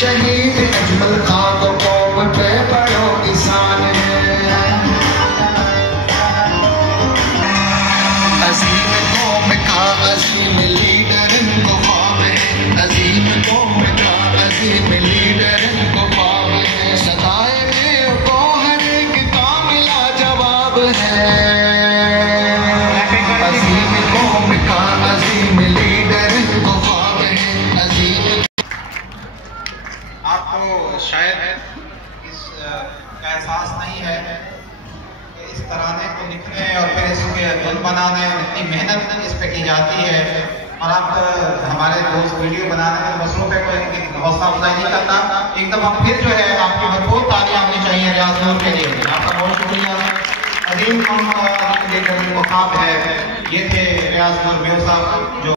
शहीद अजमल खां को कौम पे बड़ो इंसान है। अजीम कौम का अजीम लीडर इनको ख्वाब है, अजीम कौम का अजीम लीडर इनको ख्वाब है। सदाए में को हर एक का मिला जवाब है। अजीम कौम का अजीम लीडर इनको ख्वाब है, अजीम। आपको शायद इसका एहसास नहीं है कि इस तराने को लिखने और फिर इसके धुन बनाने में इतनी मेहनत इस पे की जाती है, और आप हमारे दोस्त वीडियो बनाने में मसरूफ है, कोई हौसला अफजाई नहीं करता। एक दफा फिर जो है आपकी भरपूर तालियां होनी चाहिए रियाज नूर के लिए। आपका बहुत शुक्रिया। अजीम कौम का लीडर इनको ख्वाब है, ये थे रियाज नूर बेव साहब जो